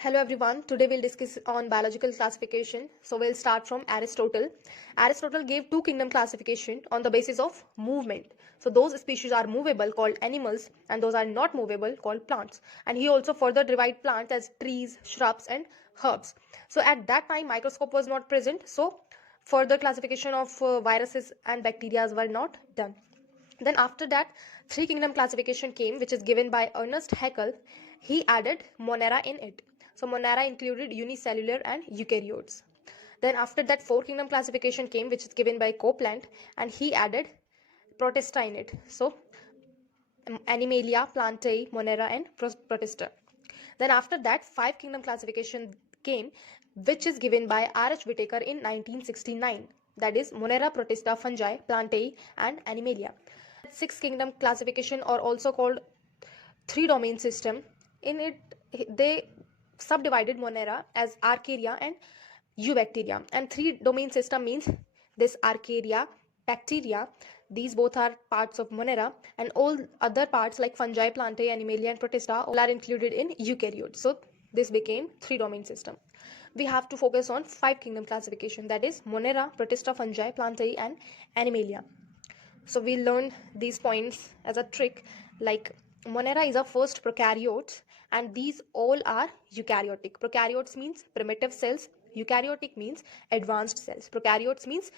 Hello everyone, today we'll discuss on biological classification. So we'll start from Aristotle. Aristotle gave two kingdom classification on the basis of movement. So those species are movable called animals and those are not movable called plants. And he also further divided plants as trees, shrubs and herbs. So at that time microscope was not present, so further classification of viruses and bacteria were not done. Then after that, three kingdom classification came, which is given by Ernest Haeckel. He added Monera in it. So Monera included unicellular and eukaryotes. Then after that, four kingdom classification came, which is given by Copeland, and he added Protista in it. So Animalia, Plantae, Monera, and Protista. Then after that, five kingdom classification came, which is given by R.H. Whitaker in 1969. That is Monera, Protista, Fungi, Plantae, and Animalia. Six kingdom classification are also called three domain system. In it, they subdivided Monera as Archaea and Eubacteria, and three domain system means this Archaea, bacteria, these both are parts of Monera, and all other parts like fungi, Plantae, Animalia and Protista all are included in eukaryotes. So this became three domain system. We have to focus on five kingdom classification, that is Monera, Protista, Fungi, Plantae and Animalia. So we learned these points as a trick, like Monera is a first prokaryote and these all are eukaryotic. Prokaryotes means primitive cells, eukaryotic means advanced cells. Prokaryotes means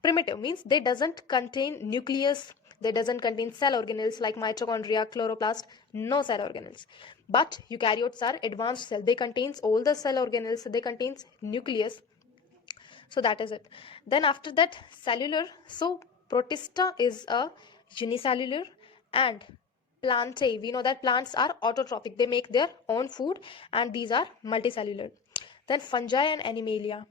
primitive, means they doesn't contain nucleus, they doesn't contain cell organelles like mitochondria, chloroplast, no cell organelles. But eukaryotes are advanced cell, they contains all the cell organelles, they contains nucleus. So that is it. Then after that, cellular. So Protista is a unicellular, and Plantae, we know that plants are autotrophic, they make their own food, and these are multicellular. Then fungi and Animalia.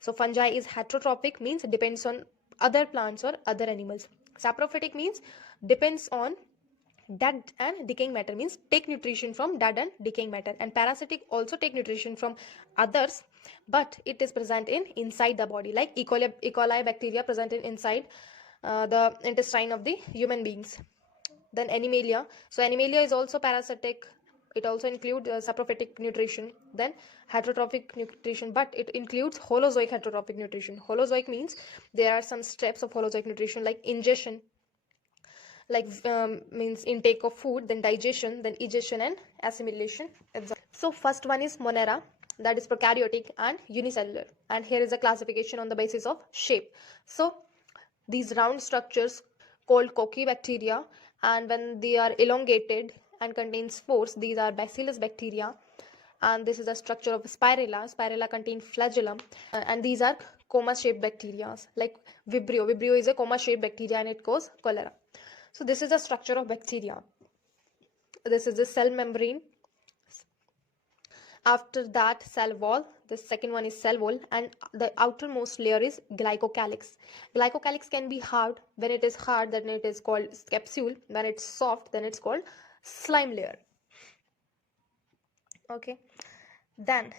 So fungi is heterotrophic, means depends on other plants or other animals. Saprophytic means depends on dead and decaying matter, means take nutrition from dead and decaying matter. And parasitic also take nutrition from others, but it is present in inside the body, like E. coli bacteria present in inside the intestine of the human beings. Then Animalia. So Animalia is also parasitic, it also includes saprophytic nutrition. Then heterotrophic nutrition, but it includes holozoic heterotrophic nutrition. Holozoic means there are some steps of holozoic nutrition like ingestion, like means intake of food, then digestion, then egestion and assimilation. So first one is Monera, that is prokaryotic and unicellular, and here is a classification on the basis of shape. So these round structures called bacteria, and when they are elongated and contain spores, these are bacillus bacteria. And this is a structure of spirella contain flagellum, and these are coma shaped bacteria like vibrio is a coma shaped bacteria and it causes cholera. So this is the structure of bacteria. This is the cell membrane. After that, cell wall. The second one is cell wall, and the outermost layer is glycocalyx. Glycocalyx can be hard. When it is hard, then it is called capsule. When it's soft, then it's called slime layer. Okay. Then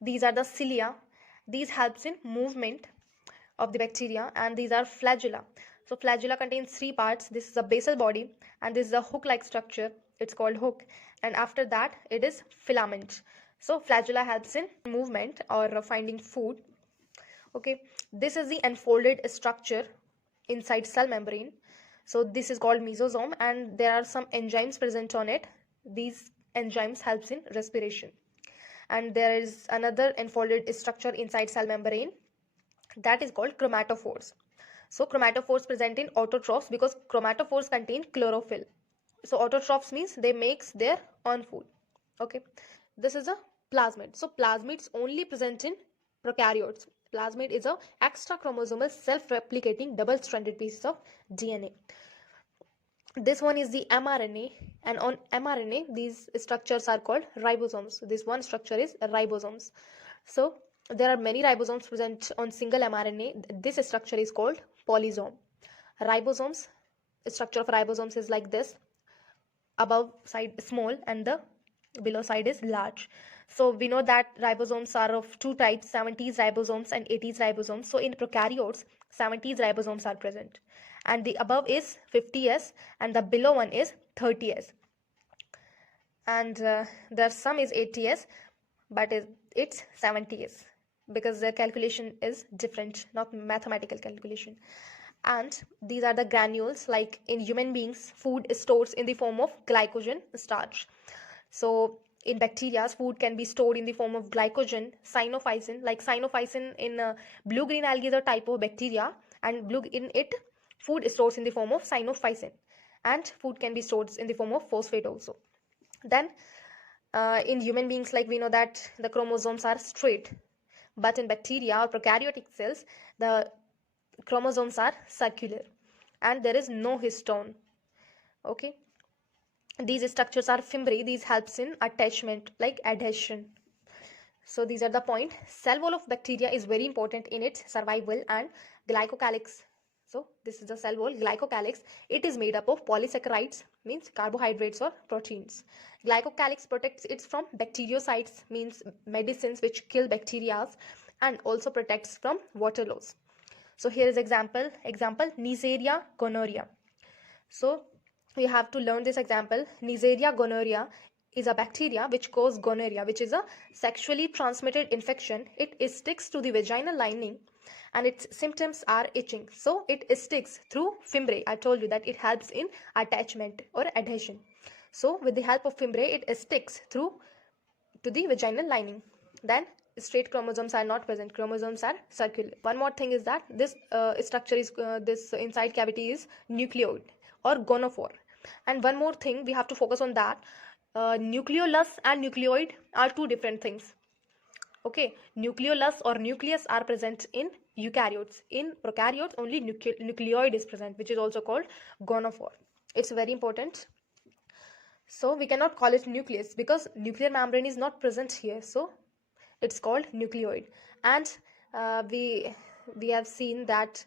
these are the cilia. These helps in movement of the bacteria, and these are flagella. So flagella contains three parts. This is a basal body, and this is a hook-like structure. It's called hook. And after that, it is filament. So flagella helps in movement or finding food. Okay, this is the unfolded structure inside cell membrane. So this is called mesosome, and there are some enzymes present on it. These enzymes helps in respiration. And there is another unfolded structure inside cell membrane, that is called chromatophores. So chromatophores present in autotrophs because chromatophores contain chlorophyll. So autotrophs means they makes their own food. Okay, this is a plasmid. So plasmids only present in prokaryotes. Plasmid is a extra chromosomal self-replicating double-stranded pieces of DNA. This one is the mRNA, and on mRNA these structures are called ribosomes. This one structure is ribosomes. So there are many ribosomes present on single mRNA. This structure is called polysome. Ribosomes, structure of ribosomes is like this. Above side small and the below side is large. So we know that ribosomes are of two types, 70s ribosomes and 80s ribosomes. So in prokaryotes, 70s ribosomes are present, and the above is 50s and the below one is 30s. And the sum is 80s, but it's 70 years because the calculation is different, not mathematical calculation. And these are the granules. Like in human beings, food is stored in the form of glycogen, starch. So in bacteria, food can be stored in the form of glycogen, cyanophysin. Like cyanophysin in blue green algae is a type of bacteria, and blue in it food is stored in the form of cyanophysin, and food can be stored in the form of phosphate also. Then in human beings, like we know that the chromosomes are straight, but in bacteria or prokaryotic cells, the chromosomes are circular and there is no histone. Okay, these structures are fimbriae. These helps in attachment, like adhesion. So these are the point. Cell wall of bacteria is very important in its survival. And glycocalyx, so this is the cell wall, glycocalyx. It is made up of polysaccharides, means carbohydrates or proteins. Glycocalyx protects it from bacteriocytes, means medicines which kill bacteria, and also protects from water loss. So here is example Neisseria gonorrhea. So we have to learn this example. Neisseria gonorrhea is a bacteria which causes gonorrhea, which is a sexually transmitted infection. It sticks to the vaginal lining and its symptoms are itching. So it sticks through fimbriae. I told you that it helps in attachment or adhesion. So with the help of fimbriae, it sticks through to the vaginal lining. Then straight chromosomes are not present, chromosomes are circular. One more thing is that this structure is this inside cavity is nucleoid or gonophore. And one more thing we have to focus on, that nucleolus and nucleoid are two different things. Okay, nucleolus or nucleus are present in eukaryotes. In prokaryotes only nucleoid is present, which is also called gonophore. It's very important. So we cannot call it nucleus because nuclear membrane is not present here, so it's called nucleoid. And we have seen that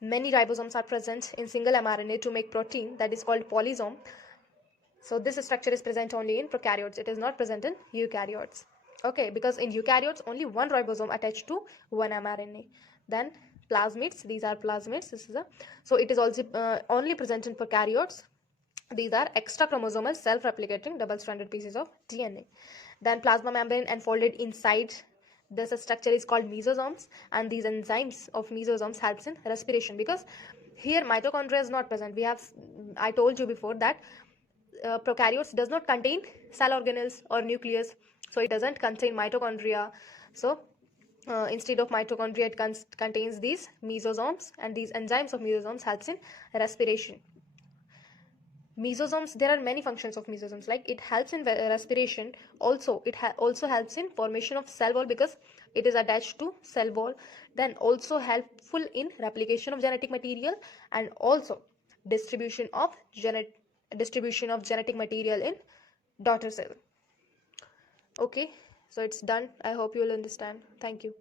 many ribosomes are present in single mRNA to make protein, that is called polysome. So this structure is present only in prokaryotes, it is not present in eukaryotes. Okay, because in eukaryotes only one ribosome attached to one mRNA. Then plasmids, these are plasmids. This is a, so it is also only present in prokaryotes. These are extra chromosomal self-replicating double-stranded pieces of DNA. Then plasma membrane enfolded inside this structure is called mesosomes, and these enzymes of mesosomes helps in respiration, because here mitochondria is not present. I told you before that prokaryotes does not contain cell organelles or nucleus, so it doesn't contain mitochondria. So instead of mitochondria, it contains these mesosomes, and these enzymes of mesosomes helps in respiration. Mesosomes, there are many functions of mesosomes, like it helps in respiration. Also it also helps in formation of cell wall because it is attached to cell wall. Then also helpful in replication of genetic material, and also distribution of genetic material in daughter cell. Okay, so it's done. I hope you will understand. Thank you.